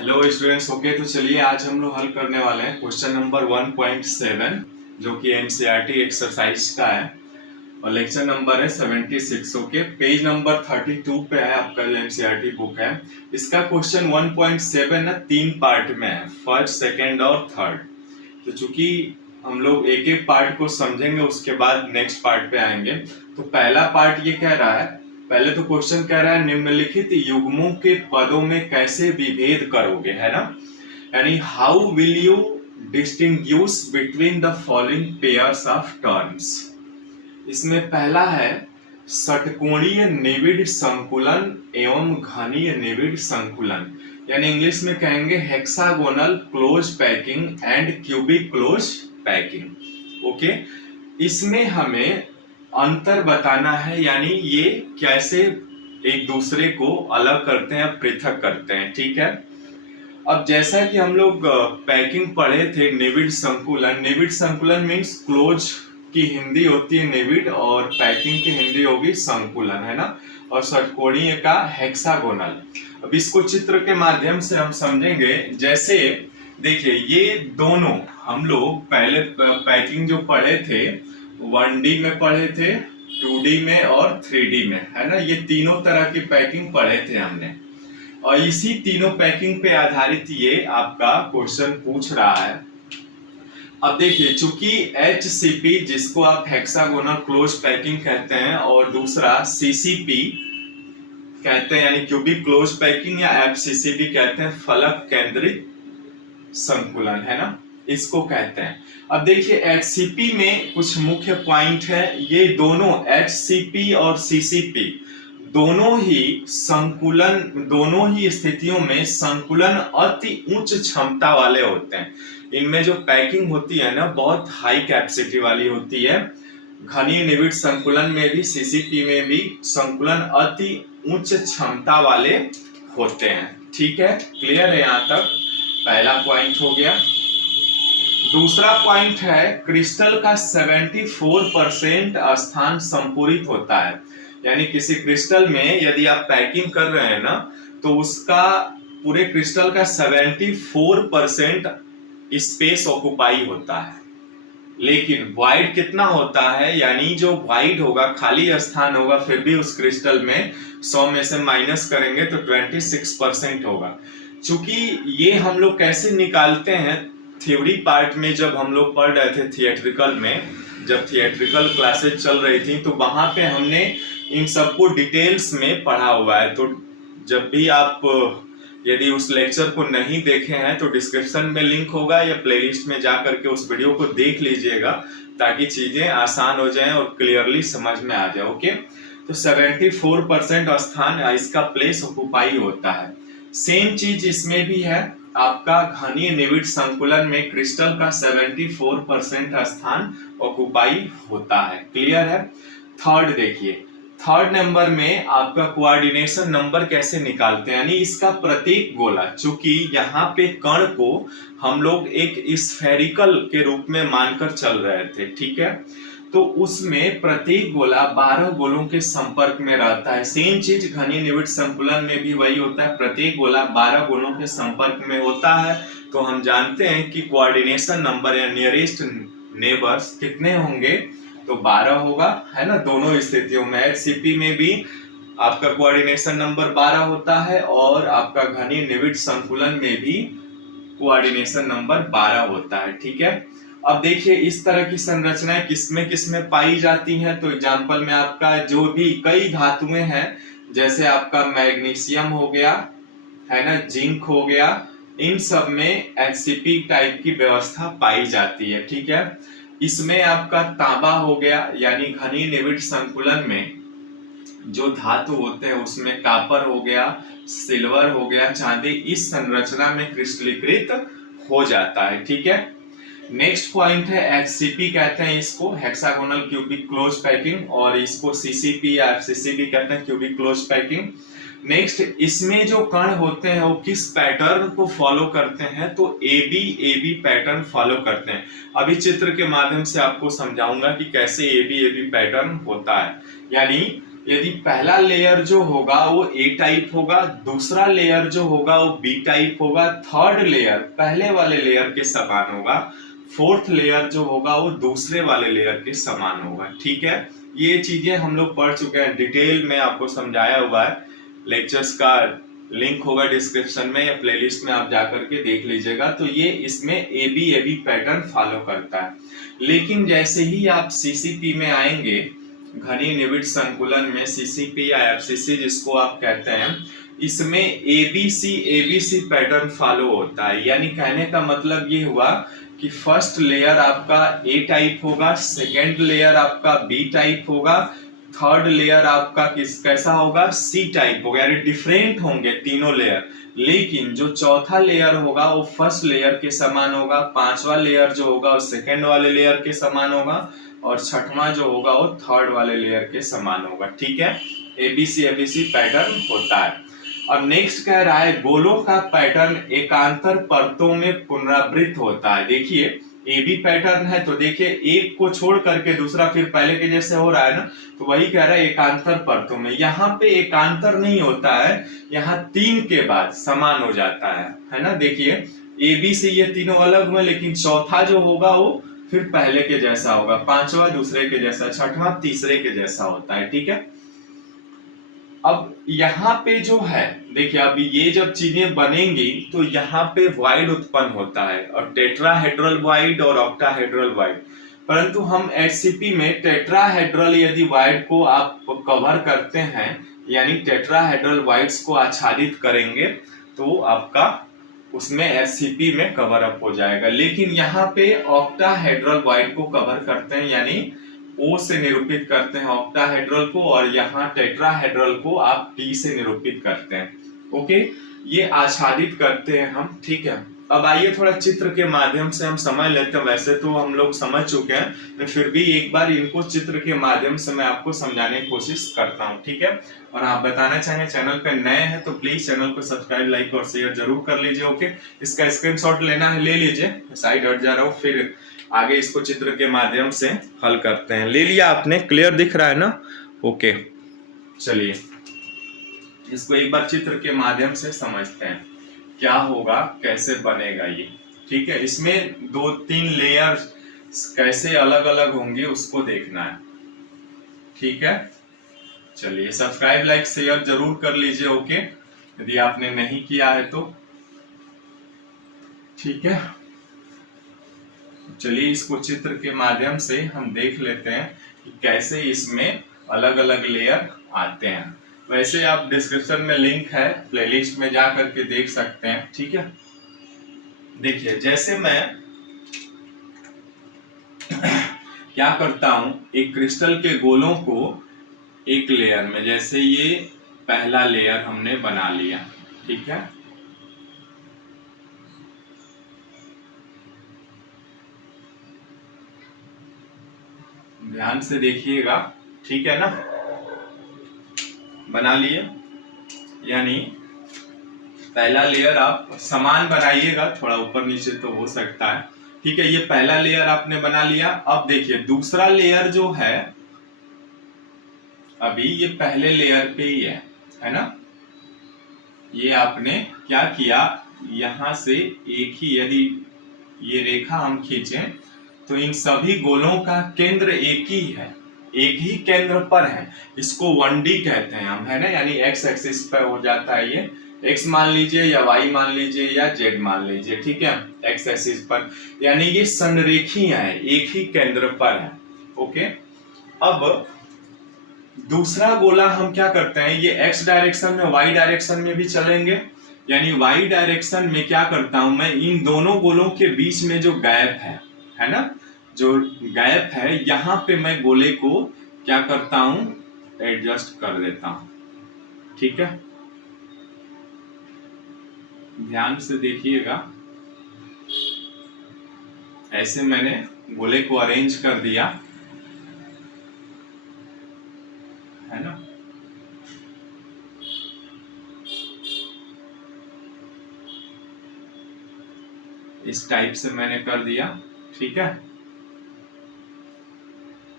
Hello students. Okay, तो चलिए आज हम लोग हल करने वाले हैं क्वेश्चन नंबर 1.7 जो कि एनसीईआरटी एक्सरसाइज का है और लेक्चर नंबर है 76। ओके, पेज नंबर 32 पे है आपका जो एनसीईआरटी बुक है। इसका क्वेश्चन 1.7 ना 3 पार्ट में है, फर्स्ट, सेकेंड और थर्ड। तो चूंकि हम लोग एक एक पार्ट को समझेंगे उसके बाद नेक्स्ट पार्ट पे आएंगे। तो पहला पार्ट ये कह रहा है, पहले तो क्वेश्चन कह रहा है निम्नलिखित युग्मों के पदों में कैसे विभेद करोगे, है ना। यानी how will you distinguish between the following pairs of terms. इसमें पहला है षटकोणीय निविड़ संकुलन एवं घनीय निविड़ संकुलन, यानी इंग्लिश में कहेंगे hexagonal close packing and cubic close packing. Okay, इसमें हमें अंतर बताना है, यानी ये कैसे एक दूसरे को अलग करते हैं, पृथक करते हैं। ठीक है, अब जैसा कि हम लोग पैकिंग पढ़े थे, निविड़ संकुलन, निविड़ संकुलन मीन्स क्लोज की हिंदी होती है निविड़ और पैकिंग की हिंदी होगी संकुलन, है ना। और षटकोणीय का हेक्सागोनल। अब इसको चित्र के माध्यम से हम समझेंगे। जैसे देखिए, ये दोनों हम लोग पहले पैकिंग जो पढ़े थे 1D में पढ़े थे, 2D में और 3D में, है ना। ये तीनों तरह की पैकिंग पढ़े थे हमने और इसी तीनों पैकिंग पे आधारित ये आपका क्वेश्चन पूछ रहा है। अब देखिए, चूंकि HCP जिसको आप हेक्सागोनल क्लोज पैकिंग कहते हैं और दूसरा CCP कहते हैं यानी क्यूबिक क्लोज पैकिंग, या FCCP कहते हैं फलक केंद्रित संकुलन, है ना, इसको कहते हैं। अब देखिए HCP में कुछ मुख्य पॉइंट है। ये दोनों HCP और CCP दोनों ही स्थितियों में संकुलन अति उच्च क्षमता वाले होते हैं। इनमें जो पैकिंग होती है ना बहुत हाई कैपेसिटी वाली होती है। घनीय निविड़ संकुलन में भी CCP में भी संकुलन अति उच्च क्षमता वाले होते हैं। ठीक है, क्लियर है यहाँ तक। पहला पॉइंट हो गया। दूसरा पॉइंट है क्रिस्टल का 74% स्थान संपूरित होता है, यानी किसी क्रिस्टल में यदि आप पैकिंग कर रहे हैं ना तो उसका पूरे क्रिस्टल का 74% स्पेस ऑक्युपाई होता है। लेकिन वाइड कितना होता है, यानी जो वाइड होगा, खाली स्थान होगा, फिर भी उस क्रिस्टल में 100 में से माइनस करेंगे तो 26% होगा। चूंकि ये हम लोग कैसे निकालते हैं, थ्योरी पार्ट में जब हम लोग पढ़ रहे थे थिएट्रिकल में, जब थिएट्रिकल क्लासेस चल रही थी तो वहां पे हमने इन सबको डिटेल्स में पढ़ा हुआ है। तो जब भी आप यदि उस लेक्चर को नहीं देखे हैं तो डिस्क्रिप्शन में लिंक होगा या प्लेलिस्ट में जा करके उस वीडियो को देख लीजिएगा ताकि चीजें आसान हो जाएं और क्लियरली समझ में आ जाए। ओके, तो 74% स्थान इसका प्लेस ऑक्युपाई होता है। सेम चीज इसमें भी है। आपका घनीय निविड़ संकुलन में क्रिस्टल का 74% स्थान ऑक्युपाई होता है। क्लियर है। थर्ड देखिए, थर्ड नंबर में आपका कोऑर्डिनेशन नंबर कैसे निकालते हैं, यानी इसका प्रत्येक गोला, चूंकि यहाँ पे कण को हम लोग एक स्फेरिकल के रूप में मानकर चल रहे थे, ठीक है, तो उसमें प्रत्येक गोला 12 गोलों के संपर्क में रहता है। सेम चीज घनीय निविड़ संकुलन में भी वही होता है, प्रत्येक गोला 12 गोलों के संपर्क में होता है। तो हम जानते हैं कि कोऑर्डिनेशन नंबर या नियरेस्ट नेबर्स कितने होंगे, तो 12 होगा, है ना, दोनों स्थितियों में। HCP में भी आपका कोऑर्डिनेशन नंबर 12 होता है और आपका घनीय निविड़ संकुलन में भी कोऑर्डिनेशन नंबर 12 होता है। ठीक है, अब देखिए इस तरह की संरचनाएं किसमें पाई जाती हैं। तो एग्जांपल में आपका जो भी कई धातुएं हैं, जैसे आपका मैग्नीशियम हो गया, है ना, जिंक हो गया, इन सब में HCP टाइप की व्यवस्था पाई जाती है। ठीक है, इसमें आपका तांबा हो गया, यानी घनीय निविड़ संकुलन में जो धातु होते हैं उसमें कॉपर हो गया, सिल्वर हो गया, चांदी इस संरचना में क्रिस्टलीकृत हो जाता है। ठीक है, नेक्स्ट पॉइंट है HCP कहते हैं इसको हेक्सागोनल क्यूबिक क्लोज पैकिंग, और इसको CCP या FCCP कहते हैं क्यूबिक क्लोज पैकिंग। नेक्स्ट, इसमें जो कण होते हैं वो किस पैटर्न को फॉलो करते हैं, तो AB पैटर्न फॉलो करते हैं। अभी चित्र के माध्यम से आपको समझाऊंगा कि कैसे AB पैटर्न होता है। यानी यदि पहला लेयर जो होगा वो ए टाइप होगा, दूसरा लेयर जो होगा वो बी टाइप होगा, थर्ड लेयर पहले वाले लेयर के समान होगा, फोर्थ लेयर जो होगा वो दूसरे वाले लेयर के समान होगा। ठीक है, ये चीजें हम लोग पढ़ चुके हैं, डिटेल में आपको समझाया हुआ है। लेक्चर्स का लिंक होगा डिस्क्रिप्शन में या प्लेलिस्ट में, आप जाकर के देख लीजिएगा। तो ये इसमें ए बी पैटर्न फॉलो करता है। लेकिन जैसे ही आप सीसीपी में आएंगे, घनी निबिड़ संकुलन में, सीसीपी या एफसीसी जिसको आप कहते हैं, इसमें एबीसी पैटर्न फॉलो होता है। यानी कहने का मतलब ये हुआ कि फर्स्ट लेयर आपका ए टाइप होगा, सेकेंड लेयर आपका बी टाइप होगा, थर्ड लेयर आपका कैसा होगा, सी टाइप होगा। यानी डिफरेंट होंगे तीनों लेयर, लेकिन जो चौथा लेयर होगा वो फर्स्ट लेयर के समान होगा, पांचवा लेयर जो होगा वो सेकेंड वाले लेयर के समान होगा, और छठवां जो होगा वो थर्ड वाले लेयर के समान होगा। ठीक है, एबीसी पैटर्न होता है। और नेक्स्ट कह रहा है गोलों का पैटर्न एकांतर परतों में पुनरावृत्त होता है। देखिए ए बी पैटर्न है तो देखिए एक को छोड़ करके दूसरा फिर पहले के जैसे हो रहा है ना, तो वही कह रहा है एकांतर परतों में। यहाँ पे एकांतर नहीं होता है, यहाँ तीन के बाद समान हो जाता है ना। देखिए ए बी से ये तीनों अलग हुए, लेकिन चौथा जो होगा वो फिर पहले के जैसा होगा, पांचवा दूसरे के जैसा, छठवां तीसरे के जैसा होता है। ठीक है, अब यहाँ पे जो है देखिए, अभी ये जब चीजें बनेंगी तो यहाँ पे वाइड उत्पन्न होता है, और टेट्राहेड्रल वाइड और ऑक्टाहेड्रल वाइड। परंतु हम एचसीपी में टेट्राहेड्रल यदि वाइड को आप कवर करते हैं, यानी टेट्राहेड्रल वाइड्स को आच्छादित करेंगे, तो आपका उसमें एचसीपी में कवर अप हो जाएगा। लेकिन यहाँ पे ऑक्टाहेड्रल वाइड को कवर करते हैं, यानी ओ से निरूपित करते हैं ऑक्टाहेड्रल को, और यहाँ टेट्राहेड्रल को आप टी से निरूपित करते हैं। ओके, ये आच्छादित करते हैं हम। ठीक है, अब आइए थोड़ा चित्र के माध्यम से हम समझ लेते हैं। वैसे तो हम लोग समझ चुके हैं, तो फिर भी एक बार इनको चित्र के माध्यम से मैं आपको समझाने की कोशिश करता हूँ। ठीक है, और आप बताना चाहेंगे चैनल पे नए हैं तो प्लीज चैनल को सब्सक्राइब, लाइक और शेयर जरूर कर लीजिए। ओके, इसका स्क्रीनशॉट लेना है ले लीजिए, साइड हट जा रहा हूँ, फिर आगे इसको चित्र के माध्यम से हल करते हैं। ले लिया आपने, क्लियर दिख रहा है ना? ओके, चलिए इसको एक बार चित्र के माध्यम से समझते हैं क्या होगा, कैसे बनेगा ये। ठीक है, इसमें दो तीन लेयर कैसे अलग अलग होंगे उसको देखना है। ठीक है, चलिए सब्सक्राइब, लाइक, शेयर जरूर कर लीजिए। ओके, यदि आपने नहीं किया है तो। ठीक है, चलिए इसको चित्र के माध्यम से हम देख लेते हैं कि कैसे इसमें अलग अलग लेयर आते हैं। वैसे आप डिस्क्रिप्शन में लिंक है, प्लेलिस्ट में जा करके देख सकते हैं। ठीक है, देखिए जैसे मैं क्या करता हूं, एक क्रिस्टल के गोलों को एक लेयर में, जैसे ये पहला लेयर हमने बना लिया। ठीक है, ध्यान से देखिएगा। ठीक है ना, बना लिए, यानी पहला लेयर आप समान बनाइएगा, थोड़ा ऊपर नीचे तो हो सकता है। ठीक है, ये पहला लेयर आपने बना लिया। अब देखिए दूसरा लेयर जो है, अभी ये पहले लेयर पे ही है ना। ये आपने क्या किया, यहां से एक ही, यदि ये रेखा हम खींचें तो इन सभी गोलों का केंद्र एक ही है, एक ही केंद्र पर है। इसको 1D कहते हैं हम, है ना। यानी एक्स एक्सिस पर हो जाता है ये, एक्स मान लीजिए या वाई मान लीजिए या जेड मान लीजिए। ठीक है, एक्स एक्सिस पर, यानी ये संरेखियां हैं, एक ही केंद्र पर है। ओके, अब दूसरा गोला हम क्या करते हैं, ये एक्स डायरेक्शन में, वाई डायरेक्शन में भी चलेंगे। यानी वाई डायरेक्शन में क्या करता हूं मैं, इन दोनों गोलों के बीच में जो गैप है ना, जो गैप है, यहां पे मैं गोले को क्या करता हूं, एडजस्ट कर देता हूं। ठीक है, ध्यान से देखिएगा, ऐसे मैंने गोले को अरेंज कर दिया, है ना। इस टाइप से मैंने कर दिया। ठीक है,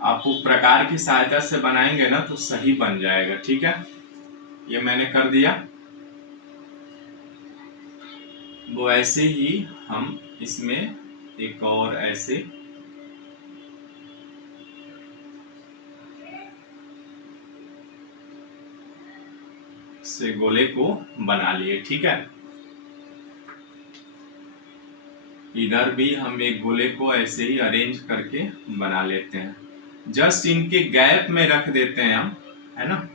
आप वो प्रकार की सहायता से बनाएंगे ना तो सही बन जाएगा। ठीक है, ये मैंने कर दिया। वो ऐसे ही हम इसमें एक और ऐसे से गोले को बना लिए। ठीक है, इधर भी हम एक गोले को ऐसे ही अरेंज करके बना लेते हैं। जस्ट इनके गैप में रख देते हैं हम, है ना।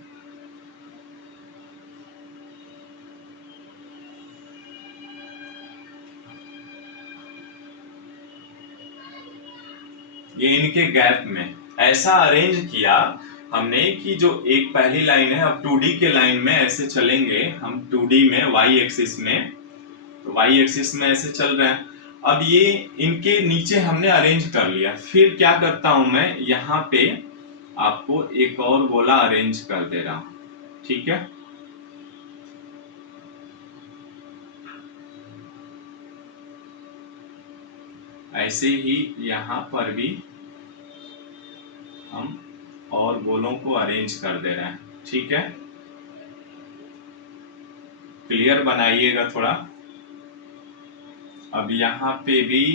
ये इनके गैप में ऐसा अरेंज किया हमने कि जो एक पहली लाइन है, अब 2D के लाइन में ऐसे चलेंगे हम, 2D में वाई एक्सिस में, तो वाई एक्सिस में ऐसे चल रहे हैं। अब ये इनके नीचे हमने अरेंज कर लिया। फिर क्या करता हूं मैं, यहाँ पे आपको एक और गोला अरेंज कर दे रहा हूं। ठीक है, ऐसे ही यहाँ पर भी हम और गोलों को अरेंज कर दे रहे हैं। ठीक है, क्लियर बनाइएगा थोड़ा। अब यहाँ पे भी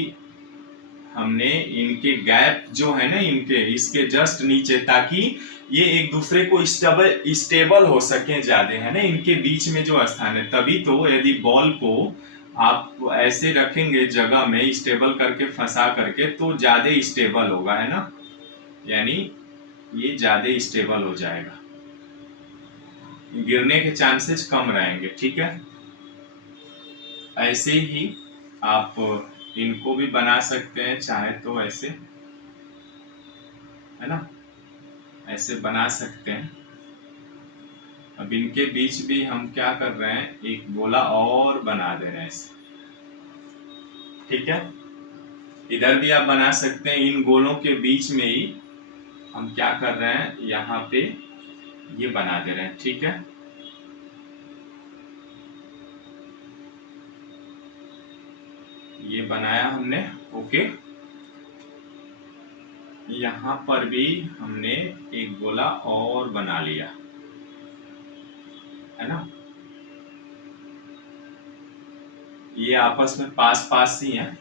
हमने इनके गैप जो है ना, इनके इसके जस्ट नीचे, ताकि ये एक दूसरे को स्टेबल हो सके ज्यादा, है ना, इनके बीच में जो स्थान है। तभी तो यदि बॉल को आप ऐसे रखेंगे जगह में स्टेबल करके फंसा करके, तो ज्यादा स्टेबल होगा, है ना, यानी ये ज्यादा स्टेबल हो जाएगा, गिरने के चांसेस कम रहेंगे। ठीक है, ऐसे ही आप इनको भी बना सकते हैं चाहे तो ऐसे, है ना, ऐसे बना सकते हैं। अब इनके बीच भी हम क्या कर रहे हैं, एक गोला और बना दे रहे हैं ऐसे। ठीक है, इधर भी आप बना सकते हैं। इन गोलों के बीच में ही हम क्या कर रहे हैं, यहाँ पे ये बना दे रहे हैं। ठीक है, ये बनाया हमने। ओके, यहाँ पर भी हमने एक गोला और बना लिया, है ना। ये आपस में पास पास ही हैं।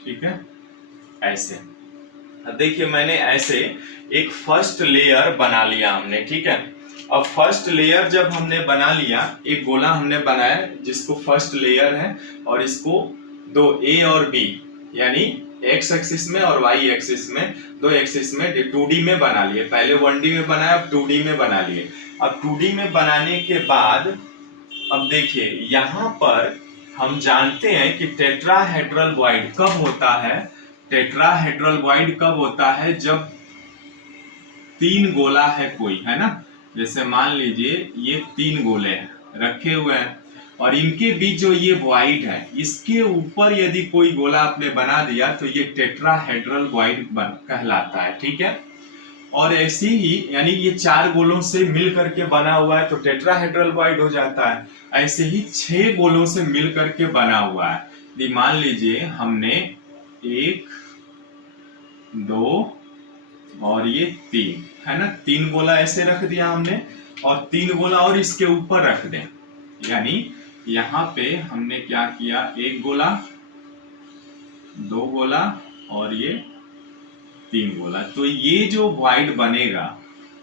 ठीक है, ऐसे। अब देखिए मैंने ऐसे एक फर्स्ट लेयर बना लिया हमने। ठीक है, अब फर्स्ट लेयर जब हमने बना लिया, एक गोला हमने बनाया जिसको फर्स्ट लेयर है, और इसको दो ए और बी, यानी एक्स एक्सिस में और वाई एक्सिस में, दो एक्सिस में 2D में बना लिए। पहले 1D में बनाया, अब 2D में बना लिए। अब 2D में बनाने के बाद अब देखिए यहाँ पर हम जानते हैं कि टेट्राहेड्रल वॉइड कब होता है। टेट्राहेड्रल वॉइड कब होता है, जब 3 गोला है कोई, है ना। जैसे मान लीजिए ये 3 गोले हैं रखे हुए हैं, और इनके बीच जो ये वॉइड है, इसके ऊपर यदि कोई गोला आपने बना दिया तो ये टेट्राहेड्रल वॉइड कहलाता है। ठीक है, और ऐसे ही यानी ये 4 गोलों से मिल करके बना हुआ है तो टेट्राहेड्रल वॉइड हो जाता है। ऐसे ही 6 गोलों से मिल करके बना हुआ है। मान लीजिए हमने 1 2 और ये 3, है ना, 3 गोला ऐसे रख दिया हमने, और 3 गोला और इसके ऊपर रख दें, यानी यहाँ पे हमने क्या किया, 1 गोला 2 गोला और ये 3 गोला। तो ये जो वॉइड बनेगा,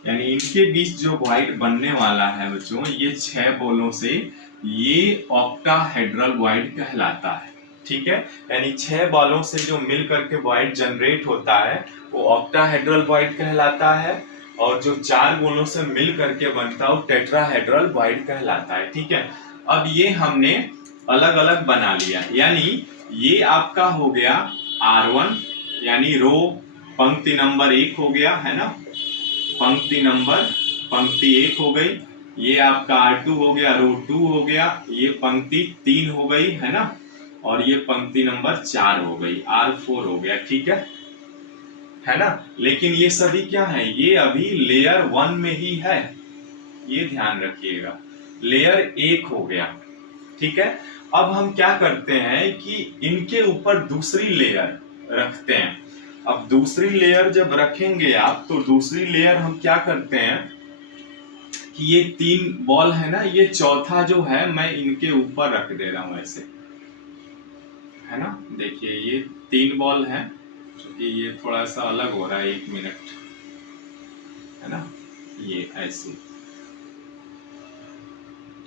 यानी इनके बीच जो वॉइड बनने वाला है बच्चों, ये 6 गोलों से ये ऑक्टाहेड्रल वॉइड कहलाता है। ठीक है, यानी 6 बॉलों से जो मिल करके वॉइड जनरेट होता है वो ऑक्टाहेड्रल वॉइड कहलाता है, और जो 4 गोलों से मिल करके बनता है वो टेट्राहेड्रल वॉइड कहलाता है। ठीक है, अब ये हमने अलग अलग बना लिया, यानी ये आपका हो गया R1, यानी रो पंक्ति नंबर 1 हो गया, है ना, पंक्ति 1 हो गई। ये आपका R2 हो गया, रो 2 हो गया, ये पंक्ति 3 हो गई, है ना, और ये पंक्ति नंबर 4 हो गई, R4 हो गया। ठीक है ना। लेकिन ये सभी क्या है, ये अभी लेयर 1 में ही है, ये ध्यान रखिएगा। लेयर 1 हो गया, ठीक है। अब हम क्या करते हैं कि इनके ऊपर दूसरी लेयर रखते हैं। अब दूसरी लेयर जब रखेंगे आप, तो दूसरी लेयर हम क्या करते हैं कि ये 3 बॉल है ना, ये चौथा जो है मैं इनके ऊपर रख दे रहा हूं ऐसे, है ना। देखिए ये 3 बॉल है, क्योंकि ये थोड़ा सा अलग हो रहा है, 1 मिनट, है ना, ये ऐसे,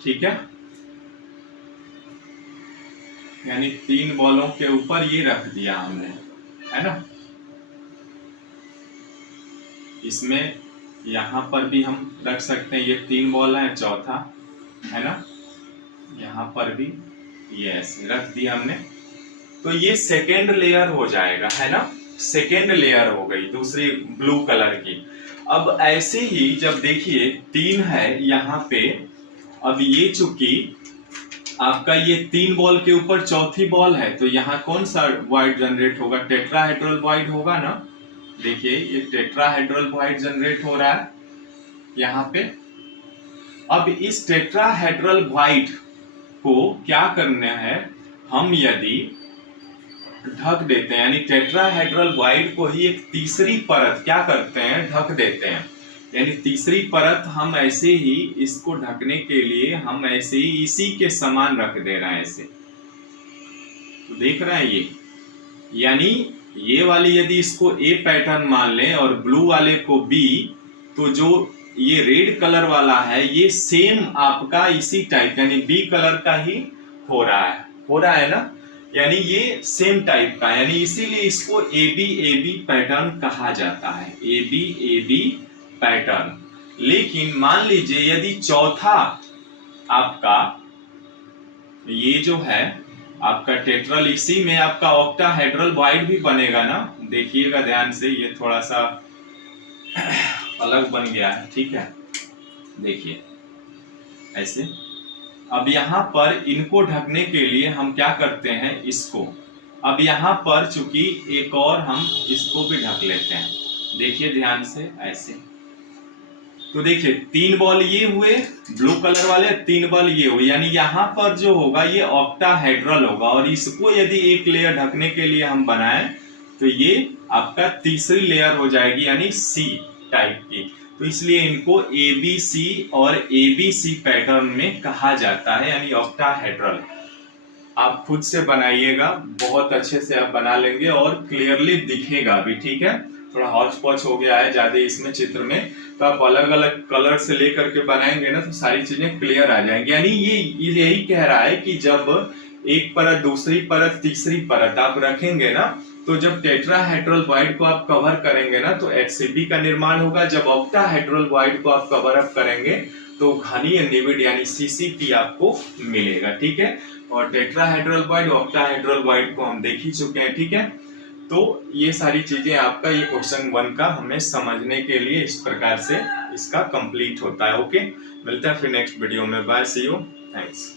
ठीक है। यानी 3 बॉलों के ऊपर ये रख दिया हमने, है ना। इसमें यहाँ पर भी हम रख सकते हैं, ये 3 बॉल है, चौथा, है ना, यहाँ पर भी ये ऐसे रख दिया हमने। तो ये सेकेंड लेयर हो जाएगा, है ना, सेकेंड लेयर हो गई दूसरी ब्लू कलर की। अब ऐसे ही जब देखिए 3 है यहाँ पे, अब ये चूंकि आपका ये 3 बॉल के ऊपर चौथी बॉल है, तो यहाँ कौन सा वॉइड जनरेट होगा, टेट्राहेड्रल वॉइड होगा ना। देखिए ये टेट्राहेड्रल वॉइड जनरेट हो रहा है यहाँ पे। अब इस टेट्राहेड्रल वॉइड को क्या करना है, हम यदि ढक देते हैं, यानी टेट्राहेड्रल वॉइड को ही एक तीसरी परत क्या करते हैं, ढक देते हैं। यानी तीसरी परत हम ऐसे ही इसको ढकने के लिए हम ऐसे ही इसी के समान रख दे रहे हैं ऐसे, तो देख रहे हैं ये, यानी ये वाली यदि इसको ए पैटर्न मान लें और ब्लू वाले को बी, तो जो ये रेड कलर वाला है ये सेम आपका इसी टाइप यानी बी कलर का ही हो रहा है ना, यानी ये सेम टाइप का, यानी इसीलिए इसको ए बी पैटर्न कहा जाता है, ए बी पैटर्न। लेकिन मान लीजिए यदि चौथा आपका ये जो है आपका टेट्रल, इसी में आपका ऑक्टाहेड्रल वॉइड भी बनेगा ना, देखिएगा ध्यान से, ये थोड़ा सा अलग बन गया है, ठीक है, देखिए ऐसे। अब यहाँ पर इनको ढकने के लिए हम क्या करते हैं, इसको अब यहाँ पर चूंकि एक और हम इसको भी ढक लेते हैं, देखिए ध्यान से ऐसे। तो देखिए 3 बॉल ये हुए ब्लू कलर वाले, 3 बॉल ये हुए, यानी यहाँ पर जो होगा ये ऑक्टाहेड्रल होगा, और इसको यदि एक लेयर ढकने के लिए हम बनाएं तो ये आपका तीसरी लेयर हो जाएगी, यानी सी टाइप की। तो इसलिए इनको ABC और ABC पैटर्न में कहा जाता है, यानी ऑक्टाहेड्रल। आप खुद से बनाइएगा, बहुत अच्छे से आप बना लेंगे और क्लियरली दिखेगा भी, ठीक है। थोड़ा हौच पौच हो गया है ज्यादा इसमें चित्र में, तो आप अलग अलग कलर से लेकर के बनाएंगे ना तो सारी चीजें क्लियर आ जाएंगी। यानी ये यही कह रहा है कि जब एक परत, दूसरी परत, तीसरी परत आप रखेंगे ना, तो जब टेट्राहेड्रल वॉइड को आप कवर करेंगे ना तो HCP का निर्माण होगा, जब ऑक्टाहेड्रल वॉइड को आप कवर अप करेंगे तो घनीय निविड यानी CCP आपको मिलेगा, ठीक है। और टेट्राहेड्रल वॉइड, ऑक्टाहेड्रल वॉइड को हम देख ही चुके हैं, ठीक है। तो ये सारी चीजें आपका ये क्वेश्चन 1 का हमें समझने के लिए इस प्रकार से इसका कंप्लीट होता है। ओके, मिलता है फिर नेक्स्ट वीडियो में, बाय, सी यू, थैंक्स।